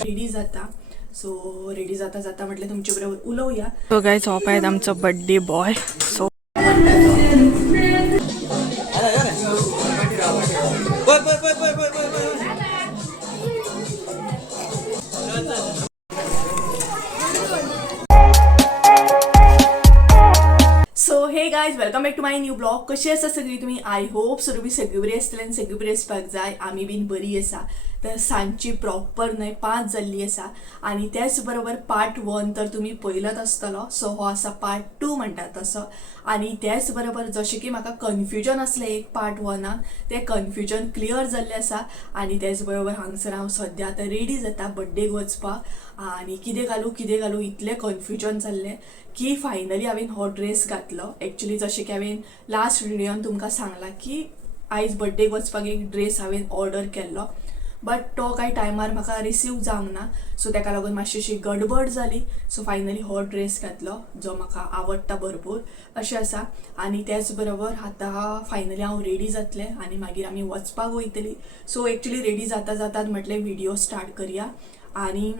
Ready जाता. So ready जाता जाता म्हटलं तुमच्या बरोबर उलवूया. तो गायज ऑफ आहेत आमचा बर्थडे बॉय. सो सो हे guys welcome back to my new blog. कशी आसा सगळी तुम्ही? आय होप सो तुम्ही सगळी बरी आसतली आनी सगळी बरी आसपाक जाय. आमी बीन बरी आसा. तर सांजची प्रॉपर न्हय 5 जाल्ली आसा आनी त्याच बरोबर पार्ट 1 तर तुम्ही पळयलाच आसतलो. सो हो आसा पार्ट 2 म्हणटात तसो. आनी त्याच बरोबर जशें की म्हाका कन्फ्युजन आसलें एक पार्ट 1 तें कन्फ्युजन क्लियर जाल्लें आसा. आनी त्याच बरोबर हांगसर हांव सद्या आतां रेडी जाता बर्थडेक वचपाक. आनी कितें घालूं इतलें कन्फ्युजन जाल्लें की फायनली हांवें हो ड्रेस घातलो. एक्चुली जशें की हांवें लास्ट व्हिडियोन तुमकां सांगलां की आयज बर्थडेक वचपाक एक ड्रेस हांवें ऑर्डर केल्लो, बट तो कांय टायमार म्हाका रिसीव जावंक ना. सो ताका लागून मातशी अशी गडबड जाली. सो फायनली हो ड्रेस घातलो जो म्हाका आवडटा भरपूर अशें आसा. आनी त्याच बरोबर आतां फायनली हांव रेडी जातलें आनी मागीर आमी वचपाक वयतलीं. सो एक्चुली रेडी जाता जातात म्हटलें व्हिडियो स्टार्ट करया. आनी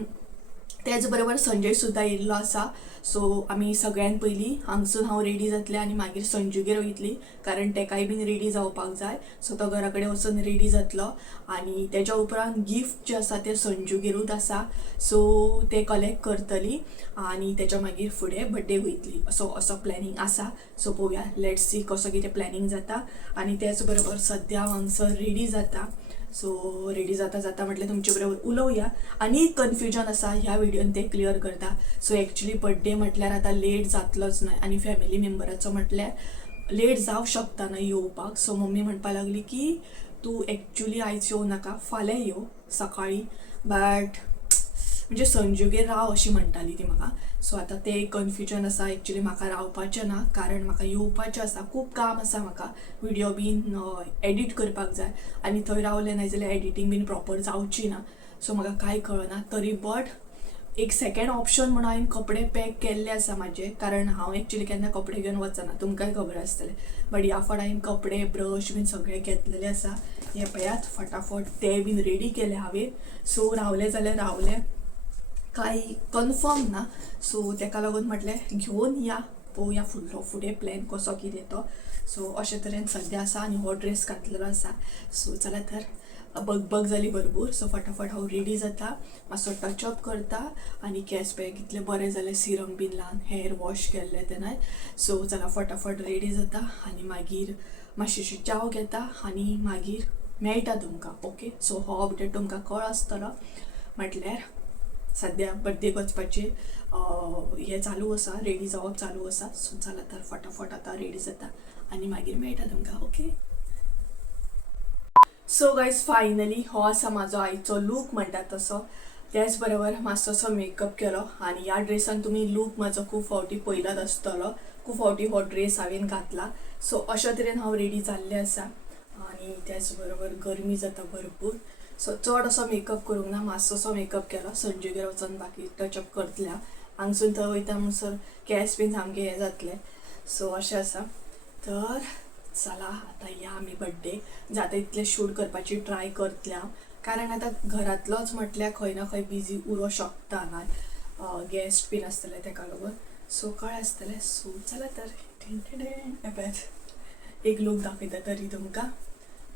त्याच बरोबर संजय सुद्दां येयल्लो आसा. सो आमी सगळ्यान पयलीं हांगसून हांव रेडी जातलें आनी मागीर संजूगेर वयतलीं, कारण तेकाय बीन रेडी जावपाक जाय. सो तो घरा कडेन वचून रेडी जातलो आनी तेच्या उपरांत गिफ्ट जे आसा ते संजूगेरूच आसा. सो ते कलेक्ट करतली आनी तेच्या मागीर फुडें बर्थडे वयतली. असो प्लॅनिंग आसा. सो पळोवया, लेट्स सी कसो कितें प्लॅनिंग जाता. आनी त्याच बरोबर सद्या हांगसर रेडी जाता. सो रेडी जाता जाता म्हटलें तुमचे बरोबर उलवया. आनी कन्फ्युजन आसा ह्या व्हिडियोन ते क्लियर करता. सो एक्चुली बर्थडे म्हटल्यार आतां लेट जातलोच न्हय आनी फॅमिली मेंबराचो म्हटल्यार लेट जावं शकता न्हय येवपाक. सो मम्मी म्हणपाक लागली की तूं एक्चुली आयज येवं नाका, फाल्यां येव सकाळी, बट म्हणजे संजूगेर राव अशी म्हणटाली ती म्हाका. सो आतां तें कन्फ्युजन आसा. एक्चुली म्हाका रावपाचें ना, कारण म्हाका येवपाचें आसा, खूब काम आसा म्हाका. व्हिडियो बीन एडीट करपाक जाय आनी थंय रावलें ना जाल्यार एडिटींग बीन प्रॉपर जावची ना. सो म्हाका कांय कळना. तरी बट एक सेकेंड ऑप्शन म्हणून हांवें कपडे पॅक केल्ले आसा म्हाजे, कारण हांव एक्चुली केन्ना कपडे घेवन वचना, तुमकांय खबर आसतलें. बट ह्या फावट हांवें कपडे ब्रश बीन सगळें घेतलेले आसा. हे पळयात फटाफट ते बीन रेडी केले हांवें. सो रावलें जाल्यार रावलें, कांय कन्फर्म ना. सो ताका लागून म्हटलें घेवन या, पळोवया फुडें प्लॅन कसो कितें तो. सो अशे तरेन सद्या आसा आनी हो ड्रेस घातलेलो आसा. सो चला तर बग जाली भरपूर. सो फटाफट हांव रेडी जाता, मातसो टचअप करता आनी केस पॅक इतले बरें जाले, सिरम बीन लावन हेअर वॉश केल्ले तेन्ना. सो चला फटाफट रेडी जाता आनी मागीर मातशीशी चाव घेता आनी मागीर मेळटा तुमकां. ओके, सो हो अपडेट तुमकां कळ आसतलो. म्हटल्यार सद्या बर्थडेक वचपाची हे चालू आसा, रेडी जावप चालू आसा. सो चला तर फटाफट आतां रेडी जाता आनी मागीर मेळटा तुमकां. ओके, सो गायज फायनली हो आसा म्हाजो आयचो लूक म्हणटात तसो. त्याच बरोबर मातसोसो मेकअप केलो आनी ह्या ड्रेसान तुमी लूक म्हाजो खूब फावटी पयलाच आसतलो. खूब फावटी हो ड्रेस हांवें घातला. सो अशा तरेन हांव रेडी जाल्लें आसा आनी त्याच बरोबर गरमी जाता भरपूर. सो चड असो मेकअप करूंक ना, मातसोसो मेकअप केलो. संजूगेर वचून बाकी टचअप करतलें हांगसून थंय वयता म्हणसर केस बीन सामके हे जातले. सो अशें आसा. तर चला आतां या आमी बर्थडे जाता इतलें शूट करपाची ट्राय करतलें हांव, कारण आतां घरांतलोच म्हटल्यार खंय ना खंय बिजी उरो शकता हांगा, गेस्ट बीन आसतले ताका लागून. सो कळ्ळें आसतलें. सो चला तर येपयात एक लूक दाखयता तरी तुमकां.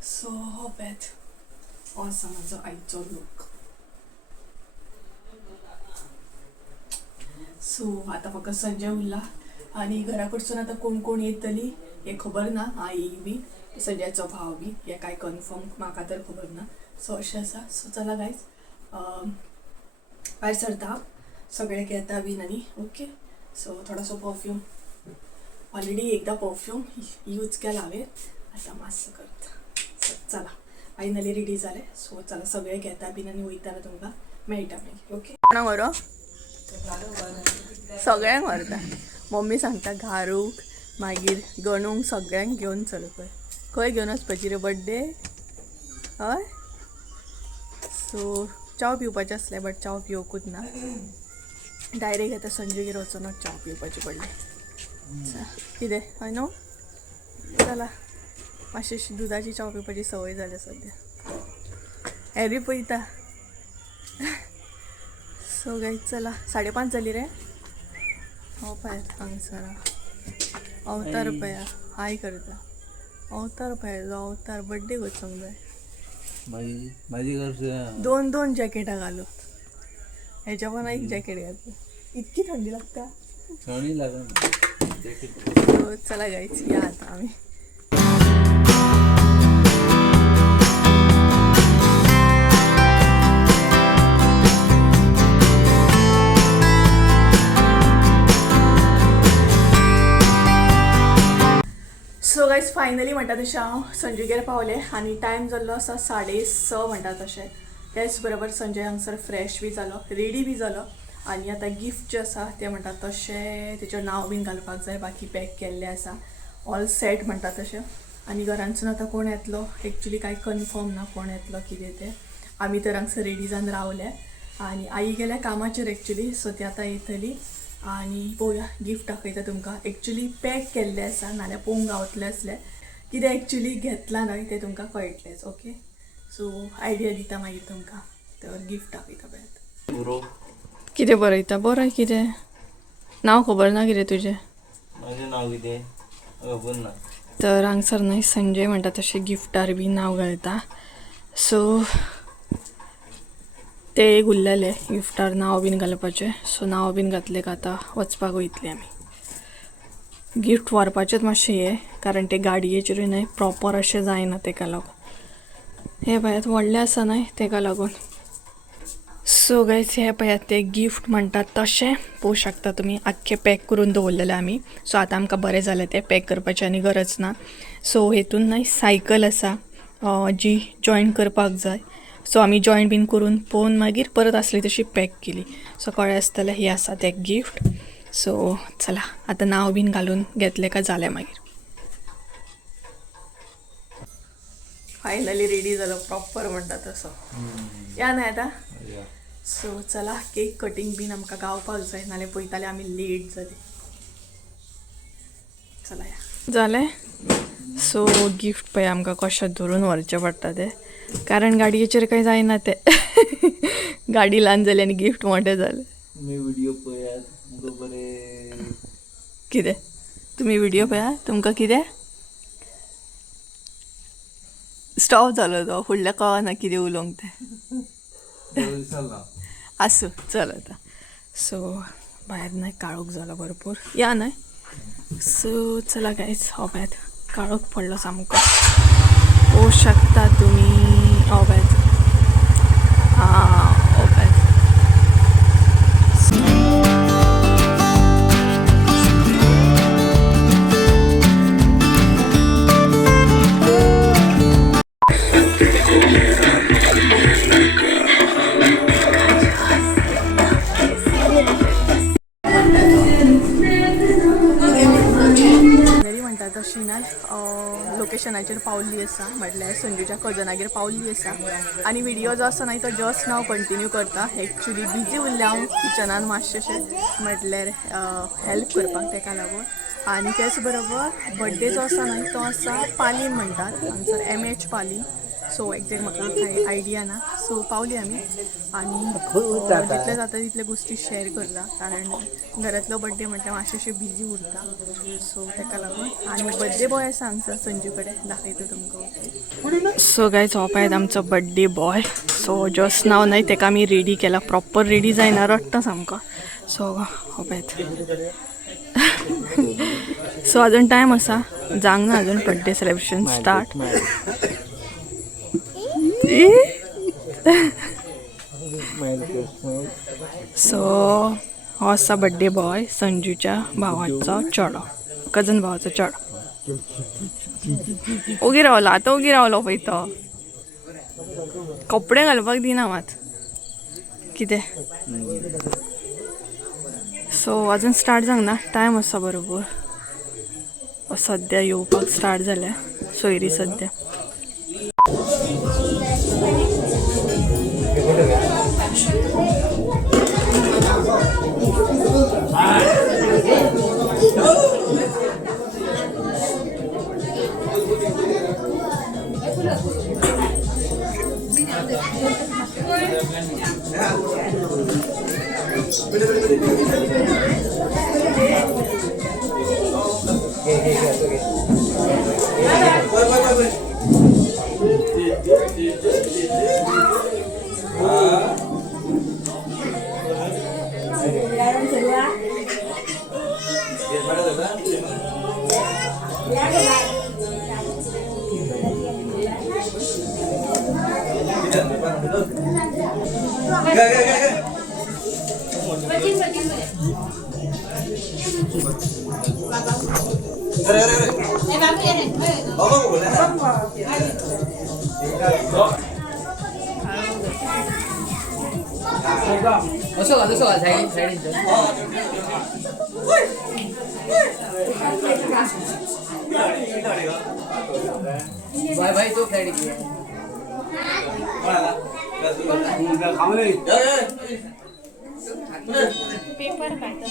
सो हो पळयात, हो आसा म्हाजो आयचो लूक. सो आतां फकत संजय उरला आनी घरा कडसून आतां कोण कोण येतली हें खबर ना. आई बी, संजयचो भाव बी, हें कांय कन्फर्म म्हाका तर खबर ना. सो अशें आसा. सो चला गायज भायर सरता, सगळें घेता बीन आनी. ओके, सो थोडोसो परफ्यूम, ऑलरेडी एकदां परफ्यूम यूज केला हांवें, आतां मातसो करता. सो चला फायनली रेडी जालें. सो चला सगळें घेता बीन आनी वयताना तुमकां मेळटा मागीर. ओके, कोणाक व्हरो? सगळ्यांक व्हरता. मम्मी सांगता घारूक मागीर गणूंक सगळ्यांक घेवन चल. खंय घेवन वचपाची रे बर्थडे? हय. सो चाव पिवपाचें आसलें बट चाव पिवकूच ना, डायरेक्ट आतां संजूगेर वचूनच चाव पिवपाची पडली. कितें हय न्हू? चला मातशी दुधाची चाव पिवपाची संवय जाल्या सद्या. हॅरी पळयता. सो गाईज चला 5:30 जाली रे. हो पाय हांगसर अवतार पया हाय करता. अवतार पाहिजे अवतार बड्डे वचूंक जाय. माझी दोन जॅकेटां घालू. ह्याच्या पण एक जॅकेट घालू. इतकी थंडी लागता. थंडी लागत. चला गाईच या आता आम्ही. सो गाईज फायनली म्हणटा तशें हांव संजूगेर पावलें आनी टायम जाल्लो आसा 6:30 म्हणटा तशें. त्याच बरोबर संजय हांगसर फ्रेश बी जालो, रेडी बी जालो आनी आतां गिफ्ट जें आसा तें म्हणटा तशें तेचेर नांव बीन घालपाक जाय. बाकी पॅक केल्लें आसा, ऑल सेट म्हणटा तशें. आनी घरांसून आतां कोण येतलो एक्चुली कांय कन्फर्म ना कोण येतलो कितें तें. आमी तर हांगसर रेडी जावन रावले आनी आई गेल्या कामाचेर एक्चुली. सो ती आतां येतली आनी पळोवया गिफ्ट दाखयता तुमकां. एक्चुली पॅक केल्लें आसा नाल्यार पळोवंक गावतलें असलें. कितें एक्चुली घेतलां न्हय तें तुमकां कळटलेंच. ओके सो आयडिया दिता मागीर तुमकां. तर गिफ्ट दाखयता पळयात. कितें बरयता बरय कितें नांव खबर ना कितें तुजें. माझें नाव कितें खबर ना. तर हांगसर न्हय संजय म्हणटा तशें गिफ्टार बी नांव घालता. सो ते एक उरलेले गिफ्टार नांव बीन घालपाचें. सो नांव बीन घातलें काय आतां वचपाक वयतलीं आमी. गिफ्ट व्हरपाचेंच मातशें हें कारण ते गाडयेचेरूय न्हय प्रॉपर अशें जायना तेका लागून. हे पळयात व्हडलें आसा न्हय तेका लागून. सो गायज हे पळयात ते गिफ्ट म्हणटात तशें पळोवंक शकता तुमी. आख्खें पॅक करून दवरलेलें आमी. सो आतां आमकां बरें जालें तें पॅक करपाची आनी गरज ना. सो हेतून न्हय सायकल आसा जी जॉयन करपाक जाय. सो आमी जॉयन बीन करून पळोवन मागीर परत आसली तशी पॅक केली. सो कळ्ळें आसतलें ही आसा तें गिफ्ट. सो चला आतां नांव बीन घालून घेतलें काय जालें मागीर. फायनली रेडी जालो प्रॉपर म्हणटा तसो. या न्हय आतां. सो चला केक कटींग बीन आमकां गावपाक जाय नाल्यार पळयताले आमी लेट जाली. चला या जालें. सो गिफ्ट पळय आमकां कशें धरून व्हरचें पडटा तें कारण गाडयेचेर कांय जायना तें. गाडी ल्हान जाली आनी गिफ्ट मोठें जालें. मी व्हिडिओ पळयात तुमकां बरें. कितें तुमी व्हिडिओ पळयात तुमकां कितें स्टॉप जालो तो फुडल्या कळना कितें उलोवंक तें. आसूं चल आतां. सो भायर न्हय काळोख जालो भरपूर या न्हय. सो चला गायज हो पळयात काळोख पडलो सामको पळोवंक शकता तुमी. हो पळयात हो पळयात. तशी ना लोकेशनाचेर पावल्ली आसा म्हटल्यार संजूच्या कजनागेर पावल्ली आसा. आनी व्हिडिओ जो आसा न्हय तो जस्ट नाव कंटिन्यू करता. एक्चुली बिजी उरलें हांव किचनान मातशेंशें म्हटल्यार हेल्प करपाक तेका लागून. आनी त्याच बरोबर बड्डे जो आसा न्हय तो आसा पालीन म्हणटात हांगसर MH पाली. सो एक्झॅक्ट म्हाका कांय आयडिया ना. सो पावली आमी आनी जितले जाता तितले गोश्टी शेअर करता कारण घरांतलो बड्डे म्हटल्यार मातशेंशें बिजी उरता. सो तेका लागून आनी बड्डे बॉय आसा हांगसर संजू कडेन दाखयता तुमकां. सो गायज हो पळयात आमचो बड्डे बॉय. सो जस्ट नाव न्हय तेका आमी रेडी केला. प्रॉपर रेडी जायना रडटा सामको. सो हो पळयात. सो अजून टायम आसा जावंक ना अजून बड्डे सेलिब्रेशन स्टार्ट. सो हो आसा बड्डे बॉय संजूच्या भावाचो चेडो कजन भावाचो चेडो. ओगी रावलो आतां ओगी रावलो पळय तो. कपडे घालपाक दिना मात कितें. सो अजून स्टार्ट जावंक ना टायम आसा बरोबर. सद्या येवपाक स्टार्ट जाल्या सोयरी सद्या. Masuk lah saya itu. Bye itu saya itu. Paper पाहिजे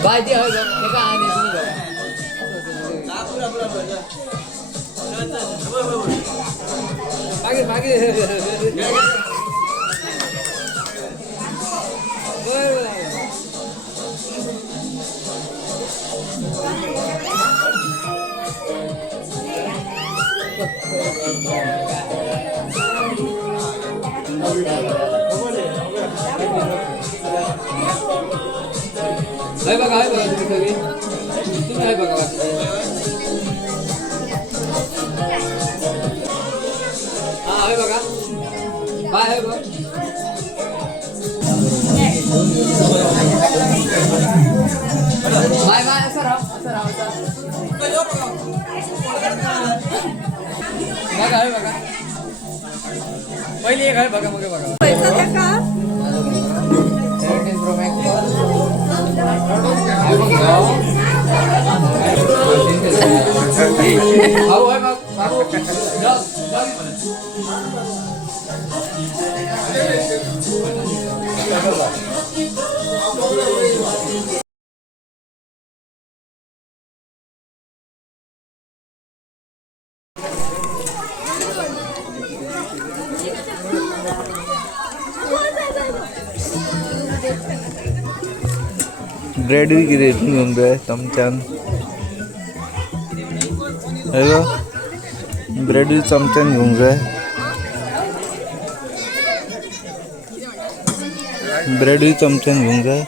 Bye dia hoy, teka ani sini loh. Pagi. Hai baka तुम्ही सगळी तुम्ही hai बघा हा hai बघा बाय hai बघ बाय असं राहा बघा hai बघा पहिली एक hai बघा मग बघा पैसा द्या का 17 Pro Max ब्रेड भी रेटिंग घेऊन जाय चमच्यान हॅलो ब्रेड भी चमच्यान घेऊन जाय ब्रेड भी चमच्यान घेऊन जाय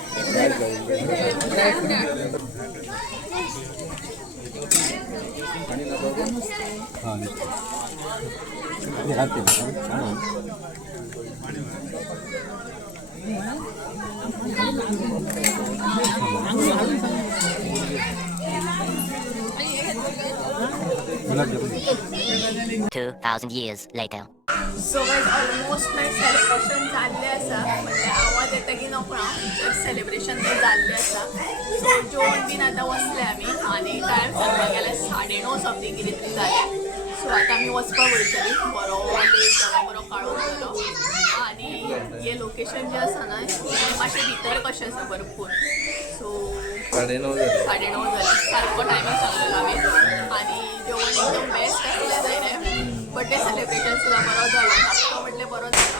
years later. So guys almost my celebration जाल्ले आसा म्हणजे आवाज येता की नको ना सेलिब्रेशन ते जाल्ले आसा सो जेवण बीन आतां वसले आमी आनी टायम सांगपाक गेल्यार 9:30 समथींग कितें तरी जालें सो आतां आमी वचपाक वयतलीं बरो लेट जाला बरो काळोख जालो आनी हे लोकेशन जें आसा ना मातशें भितर कशें आसा भरपूर सो 9:30 जाले 9:30 जालें सारको टायमींग सांगलेलो आमी आनी जेवण एकदम बेस्ट आसलें जायलें बर्थडे सेलिब्रेशन सुद्दां बरो जालो नाश्तो म्हटलें बरो जालो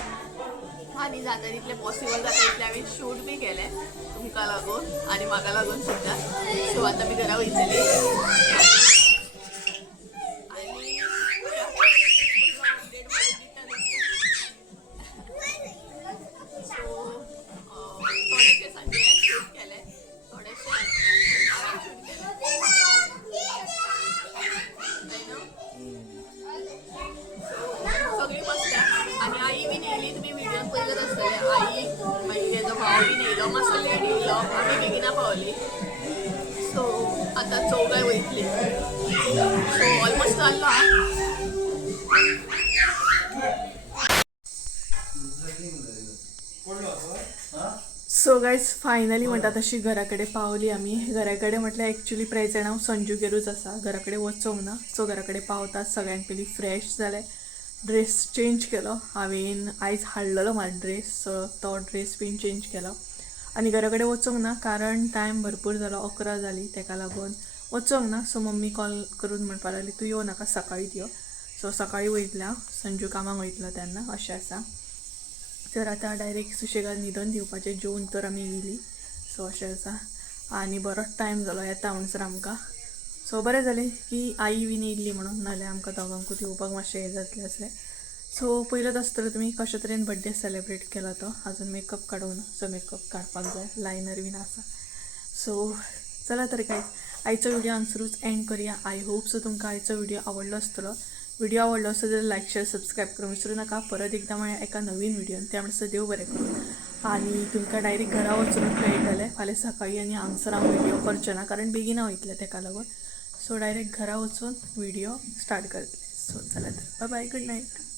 आनी जाता तितलें पॉसिबल जाता तितलें हांवें शूट बी केलें तुमकां लागून आनी म्हाका लागून सुद्दां सो आतां आमी घरा वयतलीं आनी सो थोडेशें सांजे शूट केलें थोडेशें हांवें शूट सगळीं बसल्या आनी आई बीन येयली तुमी व्हिडियोन पळयत आसतले आई मागीर तेजो भाव बीन येयलो मातसो लेट येयलो आमी बेगिना पावली सो आतां चौगाय वयतली सो ऑलमोस्ट जाल्लो सो गायज फायनली म्हणटा तशी घरा कडेन पावली आमी घरा कडेन म्हटल्यार एक्चुली प्रेजेंट हांव संजूगेरूच आसा घरा कडेन वचोंक ना सो घरा कडेन पावतात सगळ्यांत पयलीं फ्रेश जालें ड्रेस चेंज केलो हांवें आयज हाडलेलो म्हाजो ड्रेस सो तो ड्रेस बीन चेंज केलो आनी घरा कडेन वचोंक ना कारण टायम भरपूर जालो 11 जाली तेका लागून वचोंक ना सो मम्मी कॉल करून म्हणपाक लागली तूं यो नाका सकाळींच यो सो सकाळीं वयतलें हांव संजू कामाक वयतलो तेन्ना अशें आसा तर आतां डायरेक्ट सुशेगाद न्हिदोन दिवपाचें जेवन तर आमी येयली सो अशें आसा आनी बरोच टायम जालो येता म्हणसर आमकां सो बरें जालें की आई बीन येयल्ली म्हणून नाल्यार आमकां दोगांकूच येवपाक मातशें हें जातलें आसलें सो पयलोच आसतलो तुमी कशे तरेन बड्डे सेलेब्रेट केलो तो आजून मेकअप काडूं ना सो मेकअप काडपाक जाय लायनर बीन आसा सो चला तर काय आयचो व्हिडिओ हांगसरूच एंड करुया आय होप सो तुमकां आयचो व्हिडिओ आवडलो आसतलो व्हिडिओ आवडलो असेल तर लाईक शेअर सबस्क्राईब करून विसरू नका परत एकदा मला एका नवीन व्हिडिओन त्या म्हणसर देव बरें करून आणि तुमकां डायरेक्ट घरा वचून मेळटलें फाल्यां सकाळीं आनी हांगसर हांव व्हिडिओ करचें ना कारण बेगिना वयतलें तेका लागून सो डायरेक्ट घरा वचून व्हिडिओ स्टार्ट करतलें सो चला तर बाय बाय गुड नाईट